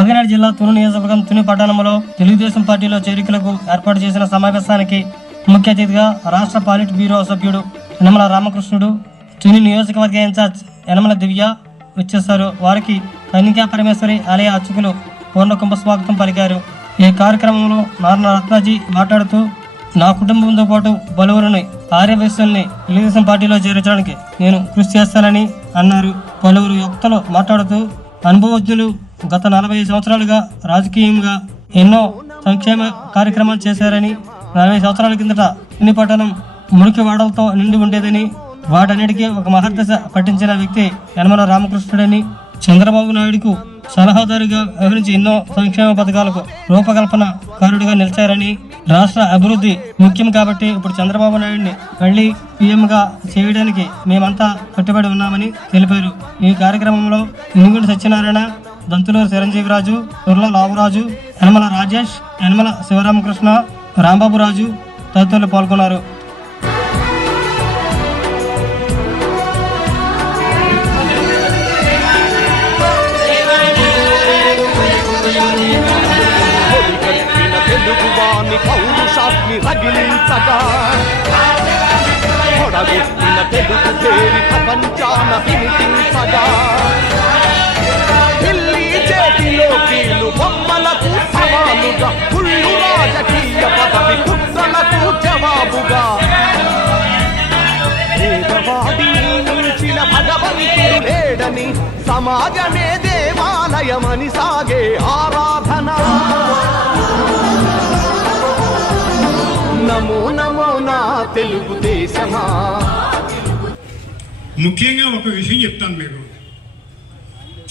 కాకినాడ జిల్లా తుని నియోజకవర్గం తుని పట్టణంలో తెలుగుదేశం పార్టీలో చేరికలకు ఏర్పాటు చేసిన సమావేశానికి ముఖ్య అతిథిగా రాష్ట్ర పాలిట్ బ్యూరో సభ్యుడు యనమల రామకృష్ణుడు, తుని నియోజకవర్గ ఇన్ఛార్జ్ యనమల దివ్య వచ్చేశారు. వారికి కన్నికా పరమేశ్వరి ఆలయ అర్చకులు పూర్ణ కుంభ స్వాగతం పలికారు. ఈ కార్యక్రమంలో నారాయణ రత్నాజీ మాట్లాడుతూ, నా కుటుంబంతో పాటు పలువురిని ఆర్యవైశ్యుల్ని తెలుగుదేశం పార్టీలో చేర్చడానికి నేను కృషి చేస్తానని అన్నారు. పలువురు వక్తలు మాట్లాడుతూ, అనుభవజ్ఞులు గత 40 సంవత్సరాలుగా రాజకీయంగా ఎన్నో సంక్షేమ కార్యక్రమాలు చేశారని, 40 సంవత్సరాల కిందట తుని పట్టణం మురికి వాడలతో నిండి ఉండేదని, వాటన్నిటికీ ఒక మహర్దశ పట్టించిన వ్యక్తి యనమల రామకృష్ణుడని, చంద్రబాబు నాయుడుకు సలహాదారుగా వ్యవహరించి ఎన్నో సంక్షేమ పథకాలకు రూపకల్పన కారుడిగా నిలిచారని, రాష్ట్ర అభివృద్ధి ముఖ్యం కాబట్టి ఇప్పుడు చంద్రబాబు నాయుడిని మళ్లీ పీఎంగా చేయడానికి మేమంతా కట్టుబడి ఉన్నామని తెలిపారు. ఈ కార్యక్రమంలో ఇనుగుండి సత్యనారాయణ, దంతులూరు చిరంజీవిరాజు, తుర్ల లావురాజు, యనమల రాజేష్, యనమల శివరామకృష్ణ, రాంబాబురాజు తదితరులు పాల్గొన్నారు. పౌరుషాన్ని రగిలించగా పొడగొట్టిన తెలుగు పేరి ప్రపంచాన వినిపించగా, ఢిల్లీ చేతిలో కీలు బొమ్మలకు సవాలుగా, కుళ్ళు రాజకీయ పదవి కుట్రలకు జవాబుగా, పేదవాడిని మించిన భగవంతుడు లేడని, సమాజమే దేవాలయమని సాగే ఆరాధన. నమో నమో నా తెలుగుదేశమా. ముఖ్యంగా ఒక విషయం చెప్తాను మీకు.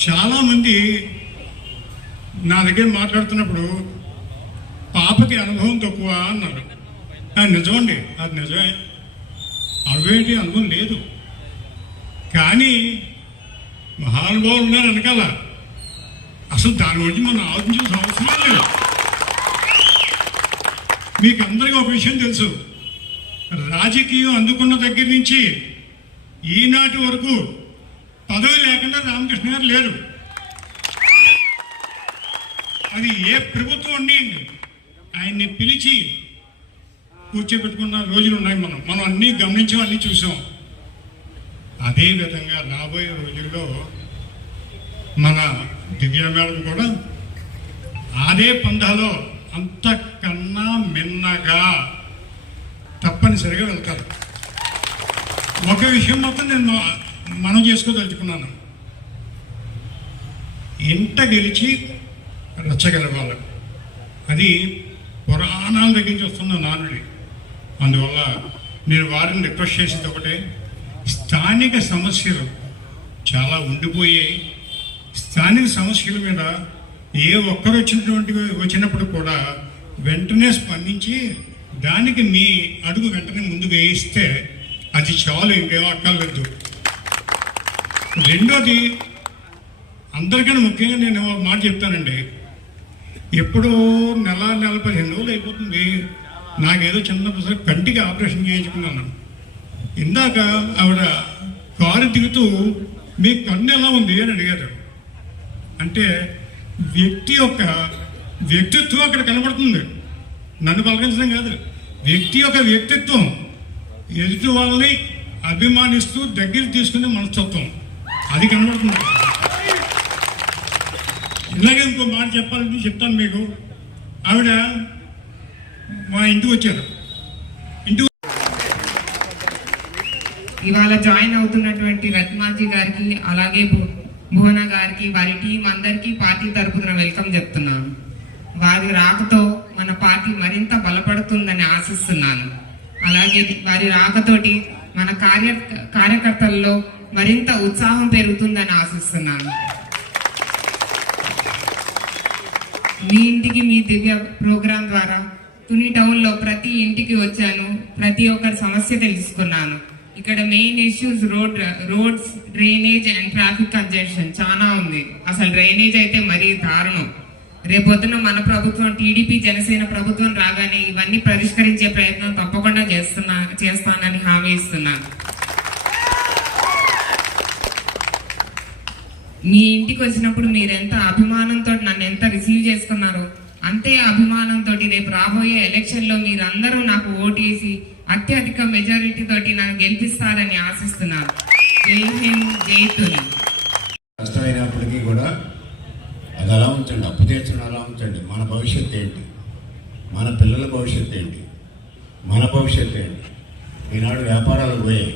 చాలామంది నా దగ్గర మాట్లాడుతున్నప్పుడు పాపకి అనుభవం తక్కువ అన్నారు. అది నిజమండి, అది నిజమే. అవేంటి అనుభవం లేదు, కానీ మహానుభావులు ఉన్నారు వెనకాల. అసలు దాని గురించి మనం ఆలోచించాల్సిన అవసరం లేదు. మీకు అందరికీ ఒక విషయం తెలుసు, రాజకీయం అందుకున్న దగ్గర నుంచి ఈనాటి వరకు పదవి లేకుండా రామకృష్ణ గారు లేరు. అది ఏ ప్రభుత్వం ఉండేయండి, ఆయన్ని పిలిచి కూర్చోబెట్టుకున్న రోజులు ఉన్నాయి. మనం అన్నీ గమనించాం, అన్నీ చూసాం. అదేవిధంగా రాబోయే రోజుల్లో మన దివ్య మేడం కూడా అదే పందాలో అంతకన్నా మిన్నగా తప్పనిసరిగా వెళ్తారు. ఒక విషయం మాత్రం నేను మనం చేసుకోదలుచుకున్నాను, ఇంట గెలిచి రచ్చగలవాలి. అది పురాణాల దగ్గర నుంచి వస్తున్న నానుడి. అందువల్ల నేను వారిని రిక్వెస్ట్ చేసేది ఒకటే, స్థానిక సమస్యలు చాలా ఉండిపోయాయి. స్థానిక సమస్యల మీద ఏ ఒక్కరు వచ్చినప్పుడు కూడా వెంటనే స్పందించి దానికి మీ అడుగు వెంటనే ముందు వేయిస్తే అది చాలు, ఇంకేమో అక్కర్లేదు. రెండోది, అందరికన్నా ముఖ్యంగా నేను ఒక మాట చెప్తానండి. ఎప్పుడో నెల 15 రోజులు అయిపోతుంది, నాకేదో చిన్న కంటికి ఆపరేషన్ చేయించుకున్నాను. ఇందాక ఆవిడ కారు దిగుతూ మీ కన్ను ఎలా ఉంది అని అడిగారు. అంటే వ్యక్తి యొక్క వ్యక్తిత్వం అక్కడ కనబడుతుంది, నన్ను పలకించడం కాదు. వ్యక్తి యొక్క వ్యక్తిత్వం ఎదుటి వాళ్ళని అభిమానిస్తూ దగ్గర తీసుకునే మనస్తత్వం అది కనబడుతుంది. ఇలాగే ఇంకో మాట చెప్పాలని చెప్తాను మీకు. ఆవిడ మా ఇంటికి వచ్చారు. ఇవాళ జాయిన్ అవుతున్నటువంటి రత్నాజీ గారికి, అలాగే భువన గారికి, వారి టీం అందరికీ పార్టీ తరపున వెల్కమ్ చెప్తున్నాను. వారి రాకతో మన పార్టీ మరింత బలపడుతుందని ఆశిస్తున్నాను. అలాగే వారి రాకతోటి మన కార్యకర్తల్లో మరింత ఉత్సాహం పెరుగుతుందని ఆశిస్తున్నాను. మీ ఇంటికి మీ దివ్య ప్రోగ్రాం ద్వారా తుని టౌన్లో ప్రతి ఇంటికి వచ్చాను, ప్రతి ఒక్కరి సమస్య తెలుసుకున్నాను. ఇక్కడ main issues roads, drainage and traffic congestion చాలా ఉంది. అసలు డ్రైనేజ్ అయితే మరీ దారుణం. రేపొద్దున మన ప్రభుత్వం, టీడీపీ జనసేన ప్రభుత్వం రాగానే ఇవన్నీ పరిష్కరించే ప్రయత్నం తప్పకుండా చేస్తానని హామీ ఇస్తున్నాను. మీ ఇంటికి వచ్చినప్పుడు మీరు ఎంత అభిమానంతో నన్ను ఎంత రిసీవ్ చేసుకున్నారో అంతే అభిమానంతో రేపు రాబోయే ఎలక్షన్లో మీరందరూ నాకు ఓటేసి అత్యధిక మెజారిటీ తోటి నన్ను గెలిపిస్తారని ఆశిస్తున్నాను. జై హింద్, జై తుని. కష్టమైనప్పటికీ కూడా అది అలా ఉంచండి, అప్పు తీర్చడం అలా ఉంచండి. మన భవిష్యత్తు ఏంటి, మన పిల్లల భవిష్యత్తు ఏంటి, మన భవిష్యత్తు ఏంటి? ఈనాడు వ్యాపారాలు పోయాయి,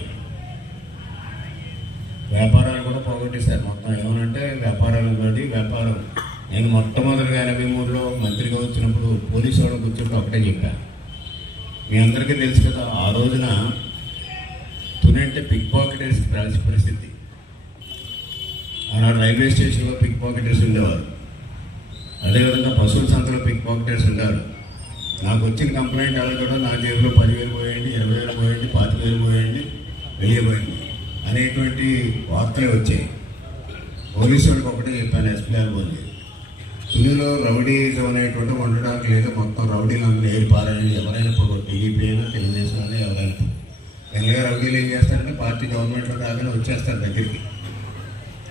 వ్యాపారాలు కూడా పోగొట్టేశారు మొత్తం. ఏమనంటే వ్యాపారాలు పడి వ్యాపారం. నేను మొట్టమొదటిగా 83లో మంత్రిగా వచ్చినప్పుడు పోలీసు వాళ్ళు కూర్చుంటే ఒకటే చెప్పాను, మీ అందరికీ తెలుసు కదా, ఆ రోజున తుని అంటే పిక్ పాకెటర్స్ పరిస్థితి. ఆనాడు రైల్వే స్టేషన్లో పిక్ పాకెటర్స్ ఉండేవారు, అదేవిధంగా పశువుల సంతలో పిక్ పాకెటర్స్ ఉండేవారు. నాకు వచ్చిన కంప్లైంట్ అలా కూడా నా జేబులో 10,000 పోయండి, 20,000 పోయండి, 25,000 పోయండి, వెళ్ళిపోయింది అనేటువంటి వార్తలు వచ్చాయి. పోలీసు వాళ్ళకి ఒకటే చెప్పాను, ఎస్పీ గారు పోయి తునిలో రౌడీజం అనేటువంటి ఉండడానికి లేదా మొత్తం రౌడీలు అందరూ ఏరి పారాయణ ఎవరైనా టీడీపీ అయినా తెలుగుదేశం అయినా ఎవరైనా తెల్లగా రౌడీలు ఏం చేస్తారంటే పార్టీ గవర్నమెంట్లో రాగానే వచ్చేస్తారు దగ్గరికి.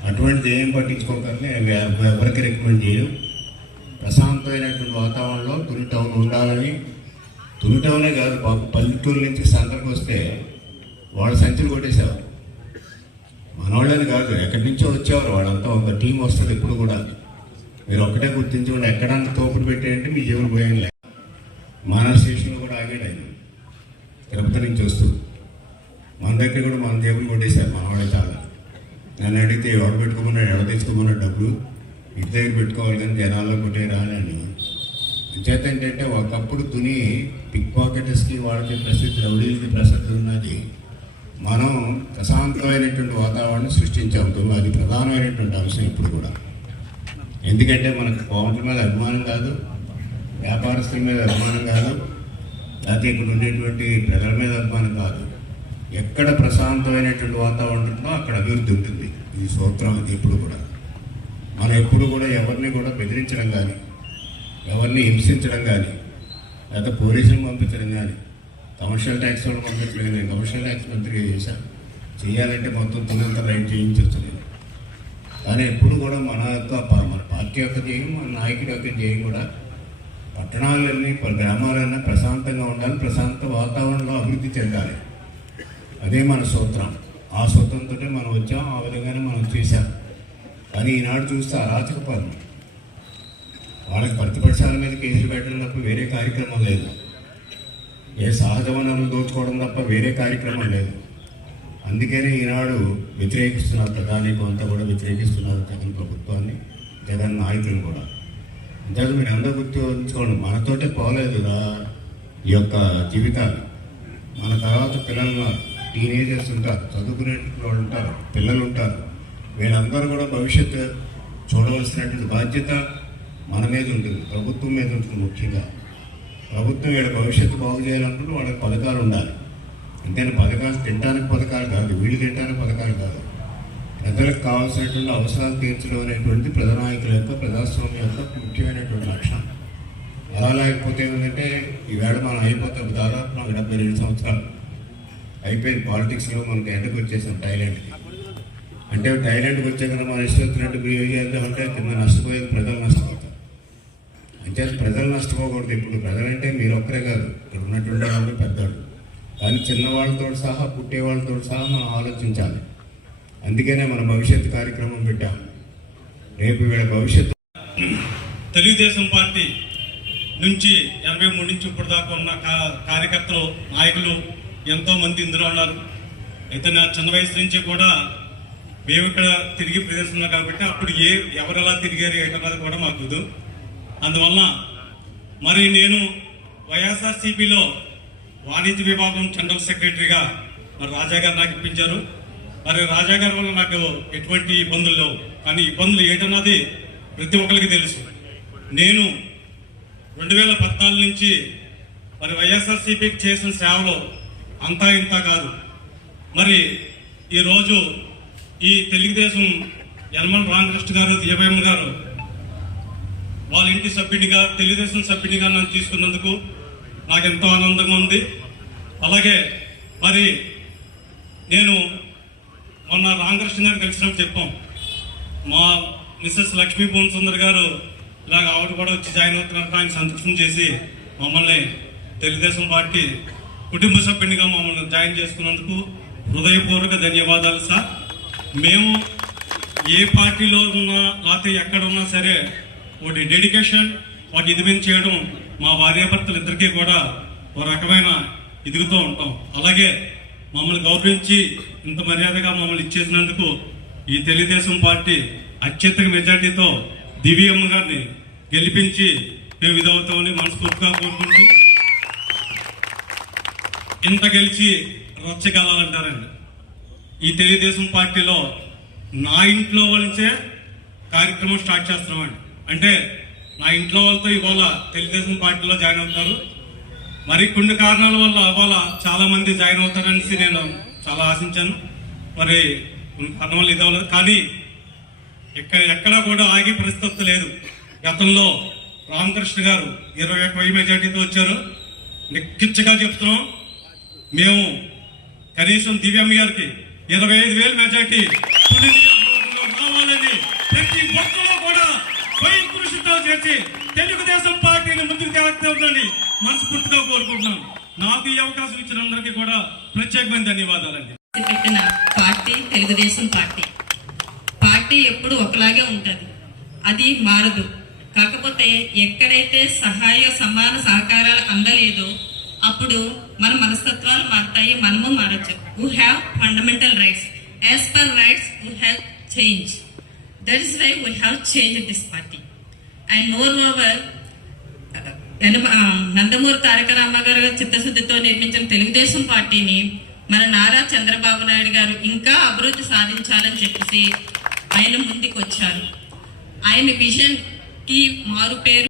అటువంటిది ఏం పట్టించుకోకనే ఎవరికి రికమెండ్ చేయడం. ప్రశాంతమైనటువంటి వాతావరణంలో తుని టౌన్ ఉండాలని, తుని టౌనే కాదు పాపం పల్లెటూరు నుంచి సంతకు వస్తే వాళ్ళు సంచులు కొట్టేసేవారు. మనవాళ్ళని కాదు, ఎక్కడి నుంచో వచ్చేవారు వాళ్ళంతా. ఒక టీం వస్తుంది ఇప్పుడు కూడా. మీరు ఒక్కటే గుర్తించుకోండి, ఎక్కడన్నా తోపుడు పెట్టేయంటే మీ జేబులు పోయాను లే. మన స్టేషన్లో కూడా ఆగాడు ఆయన, తిరుపతి నుంచి వస్తూ మన దగ్గర కూడా మన జేబులు కొట్టేశారు మనవాళ్ళే చాలా. నన్ను అడిగితే ఎవడు పెట్టుకోమన్నాడు, ఎవడ తెచ్చుకోమన్నాడు డబ్బులు, ఇంటి దగ్గర పెట్టుకోవాలి కానీ జనాల్లో కొట్టేరా అని. అంచేత ఏంటంటే ఒకప్పుడు తుని పిక్ పాకెటర్స్కి వాళ్ళకి ప్రసిద్ధి, రౌడీలకి ప్రసిద్ధి ఉన్నది. మనం ప్రశాంతమైనటువంటి వాతావరణం సృష్టించాము. అది ప్రధానమైనటువంటి అంశం ఇప్పుడు కూడా. ఎందుకంటే మనకు కోమటి మీద అభిమానం కాదు, వ్యాపారస్తుల మీద అభిమానం కాదు, లేకపోతే ఇక్కడ ఉండేటువంటి ప్రజల మీద అభిమానం కాదు. ఎక్కడ ప్రశాంతమైనటువంటి వాతావరణం ఉంటుందో అక్కడ అభివృద్ధి ఉంటుంది. ఇది సూత్రం. అది ఎప్పుడు కూడా మనం ఎప్పుడు కూడా ఎవరిని కూడా బెదిరించడం కానీ, ఎవరిని హింసించడం కానీ, లేకపోతే పోలీసులను పంపించడం కానీ, కమర్షియల్ ట్యాక్స్ వాళ్ళు పంపించడం కానీ. కమర్షియల్ ట్యాక్స్ మంత్రిగా చేశాను, చేయాలంటే మొత్తం తునంతా రైట్ చేయించవచ్చు. కానీ ఎప్పుడు కూడా మన పార్టీ యొక్క ధ్యేయం, మన నాయకుడి యొక్క ధ్యేయం కూడా పట్టణాలన్నీ గ్రామాలన్నా ప్రశాంతంగా ఉండాలి, ప్రశాంత వాతావరణంలో అభివృద్ధి చెందాలి. అదే మన సూత్రం. ఆ సూత్రంతో మనం వచ్చాం, ఆ విధంగానే మనం చేశాం. కానీ ఈనాడు చూస్తే అరాచక పాలన, వాళ్ళకి ప్రతిపక్షాల మీద కేసులు పెట్టడం తప్ప వేరే కార్యక్రమం లేదు. ఏ సహజ వనరులు దోచుకోవడం తప్ప వేరే కార్యక్రమం లేదు. అందుకనే ఈనాడు వ్యతిరేకిస్తున్నారు, ప్రధానికం అంతా కూడా వ్యతిరేకిస్తున్నారు జగన్ ప్రభుత్వాన్ని, జగన్ నాయకులు కూడా. అంతే మీరు అందరూ గుర్తుంచుకోండి, మనతోటే పోలేదు ఈ యొక్క జీవితాలు. మన తర్వాత పిల్లలు, టీనేజర్స్ ఉంటారు, చదువుకునే వాళ్ళు ఉంటారు, పిల్లలు ఉంటారు. వీళ్ళందరూ కూడా భవిష్యత్తు చూడవలసినటువంటి బాధ్యత మన మీద ఉంటుంది, ప్రభుత్వం మీద ఉంటుంది. ముఖ్యంగా ప్రభుత్వం వీళ్ళ భవిష్యత్తు బాగు చేయాలనుకుంటే వాళ్ళకి పథకాలు ఉండాలి. అంతేనా, పథకాలు తినడానికి పథకాలు కాదు, వీళ్ళు తినడానికి పథకాలు కాదు. ప్రజలకు కావాల్సినటువంటి అవసరాలు తీర్చడం అనేటువంటి ప్రజానాయకుల యొక్క, ప్రజాస్వామ్యం యొక్క ముఖ్యమైనటువంటి లక్షణం. అలా లేకపోతే ఏమిటంటే ఈవేళ మనం అయిపోతాం. దాదాపు నాకు 72 సంవత్సరాలు అయిపోయింది పాలిటిక్స్లో. మనకి ఎండకు వచ్చేసాం థాయిలాండ్కి. అంటే థాయిలాండ్కి వచ్చాక మనం ఇష్టం బిహేవ్ చేద్దామంటే కింద నష్టపోయేది ప్రజలు నష్టపోతారు. అంటే ప్రజలు నష్టపోకూడదు. ఇప్పుడు ప్రజలంటే మీరు ఒక్కరే కాదు, ఇక్కడ ఉన్నటువంటి వాళ్ళు పెద్దవాళ్ళు, కానీ చిన్నవాళ్ళతో సహా పుట్టేవాళ్ళతో సహా మనం ఆలోచించాలి. అందుకనే మన భవిష్యత్తు కార్యక్రమం పెట్టాం. రేపు వీళ్ళ భవిష్యత్తు తెలుగుదేశం పార్టీ నుంచి 83 నుంచి ఇప్పటిదాకా ఉన్న కార్యకర్తలు, నాయకులు ఎంతోమంది ఇందులో ఉన్నారు. అయితే నా చిన్న వయసు నుంచి కూడా మేము ఇక్కడ తిరిగి ప్రదర్శన కాబట్టి అప్పుడు ఎవరెలా తిరిగారు ఏంటన్నది కూడా మాకు తెలియదు. అందువల్ల మరి నేను వైఎస్ఆర్సీపీలో వాణిజ్య విభాగం జనరల్ సెక్రటరీగా మరి రాజా గారు నాకు ఇప్పించారు. మరి రాజా గారి వల్ల నాకు ఎటువంటి ఇబ్బందులు లేవు. కానీ ఇబ్బందులు ఏంటన్నది ప్రతి ఒక్కరికి తెలుసు. నేను 2014 నుంచి మరి వైఎస్ఆర్సీపీకి చేసిన సేవలో అంతా ఇంత కాదు. మరి ఈరోజు ఈ తెలుగుదేశం యనమల రామకృష్ణ గారు, దివ్యమ్మ గారు వాళ్ళ ఇంటి సభ్యుడిగా, తెలుగుదేశం సభ్యుడిగా నన్ను తీసుకున్నందుకు నాకు ఎంతో ఆనందంగా ఉంది. అలాగే మరి నేను మొన్న రామకృష్ణ గారు కలిసినప్పుడు చెప్పాం, మా మిస్సెస్ లక్ష్మీ భువన్ సుందర్ గారు ఇలాగ ఆవిడ కూడా వచ్చి జాయిన్ అవుతున్నారు. ఆయన సంతృప్తం చేసి మమ్మల్ని తెలుగుదేశం పార్టీ కుటుంబ సభ్యునిగా మమ్మల్ని జాయిన్ చేసుకున్నందుకు హృదయపూర్వక ధన్యవాదాలు సార్. మేము ఏ పార్టీలో ఉన్నా లేకపోతే ఎక్కడ ఉన్నా సరే వాటి డెడికేషన్ వాటి ఇది మీద చేయడం మా భార్యాభర్తలు ఇద్దరికీ కూడా ఒక రకమైన ఎదుగుతూ ఉంటాం. అలాగే మమ్మల్ని గౌరవించి ఇంత మర్యాదగా మమ్మల్ని ఇచ్చేసినందుకు ఈ తెలుగుదేశం పార్టీ అత్యధిక మెజార్టీతో దివ్యమ్మ గారిని గెలిపించి మేము ఇదవుతామని మనస్ఫూర్తిగా కోరుకుంటూ, ఇంత గెలిచి రచ్చగలాలంటారండి. ఈ తెలుగుదేశం పార్టీలో నా ఇంట్లో వాళ్ళే కార్యక్రమం స్టార్ట్ చేస్తున్నామండి. అంటే నా ఇంట్లో వాళ్ళతో ఇవాళ తెలుగుదేశం పార్టీలో జాయిన్ అవుతారు. మరి కొన్ని కారణాల వల్ల ఇవాళ చాలా మంది జాయిన్ అవుతారనేసి నేను చాలా ఆశించాను. మరి కారణం వల్ల ఇది అవ్వలేదు. కానీ ఎక్కడా కూడా ఆగే పరిస్థితి లేదు. గతంలో రామకృష్ణ గారు 21,000 మెజార్టీతో వచ్చారు. నిక్కిచ్చగా చెప్తున్నాం, మేము కనీసం దివ్యమ్మ గారికి 25,000 మెజార్టీ రావాలని ప్రతి ఒక్కరూ కూడా స్వయం కృషితో చేసి తెలుగుదేశం పార్టీని ముందుకు తీసుకెళ్తామని మనస్ఫూర్తిగా కోరుకుంటున్నాం. నాకు ఈ అవకాశం ఇచ్చిన అందరికీ కూడా ప్రత్యేకమైన ధన్యవాదాలండి. పెట్టిన పార్టీ తెలుగుదేశం పార్టీ. పార్టీ ఎప్పుడు ఒకలాగే ఉంటుంది, అది మారదు. కాకపోతే ఎక్కడైతే సమాన సహకారాలు అందలేదో అప్పుడు మన మనస్తత్వాలు మారుతాయి, మనము మారచ్చు. We have fundamental rights. As per rights we have change. That is why we have change this party. And moreover Nandamuri Taraka Rama Rao గారు చిత్తశుద్ధితో నిర్మించిన తెలుగుదేశం పార్టీని మన నారా చంద్రబాబు నాయుడు గారు ఇంకా అభివృద్ధి సాధించాలని చెప్పేసి ఆయన ముందుకు వచ్చారు. ఆయన విజన్ కి మారు పేరు